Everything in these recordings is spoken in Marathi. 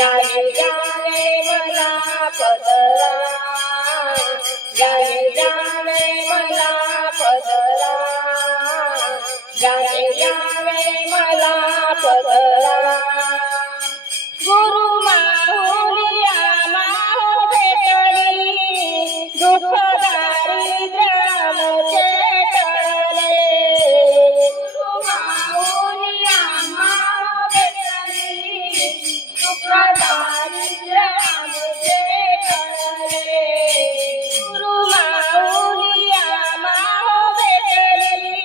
जावे जावे मला पदरा, जावे जावे मला पदरा, जावे जावे मला पदरा। गुरु माऊली आम्हा भेटली, दुःख दारिद्र्य आमचे टळले। गुरु माऊली आम्हा भेटली, दुःख दारिद्र्य आमचे टळले। गुरु माऊली आम्हा भेटली,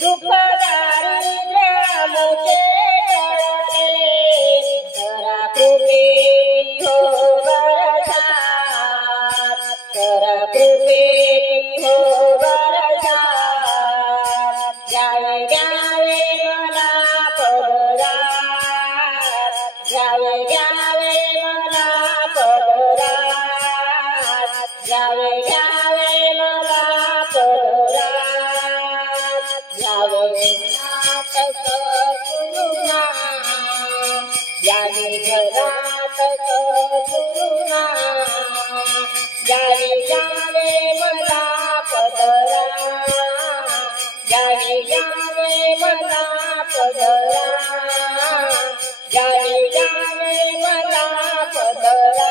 दुःख दारिद्र्य आमचे टळले। करा कृपेची हो बरसात, करा कृपेची हो बरसात। जावे जावे मला पदरा, जावे जावे मला पदरा, जावे जावे मला पदरा। जावे घरात सद्गुरुना, जावे घरात सद्गुरुना, जावे जावे मला पदरा, जावे जावे मला पदरा, जावे जावे मला पदरा।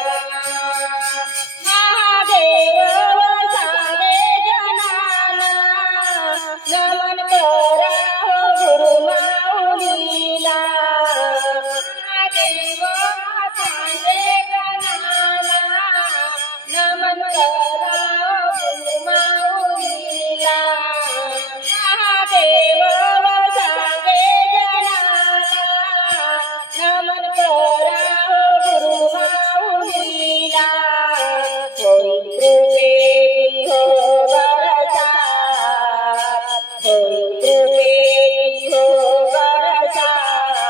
महादेव वसावे जनाना, नमन करा हो गुरु माऊलीला। महादेव वसावे जनाना, नमन करा हो गुरु माऊलीला। महादेव वसावे जनाना, नमन करा हो गुरु माऊलीला। होई कृपेची हो बरसात, होई कृपेची हो बरसात।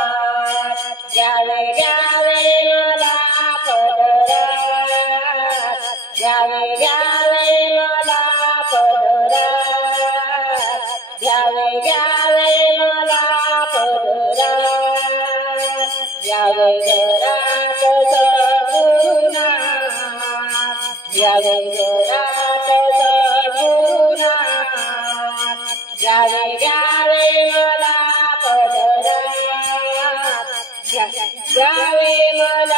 जावे जावे मला पदरा, जावे जावे मला पदरा, जावे जावे मला पदरा। जावे घरात सद्गुरुना, जावे घरात सद्गुरुना, जावे जावे मला पदरा, जावे मला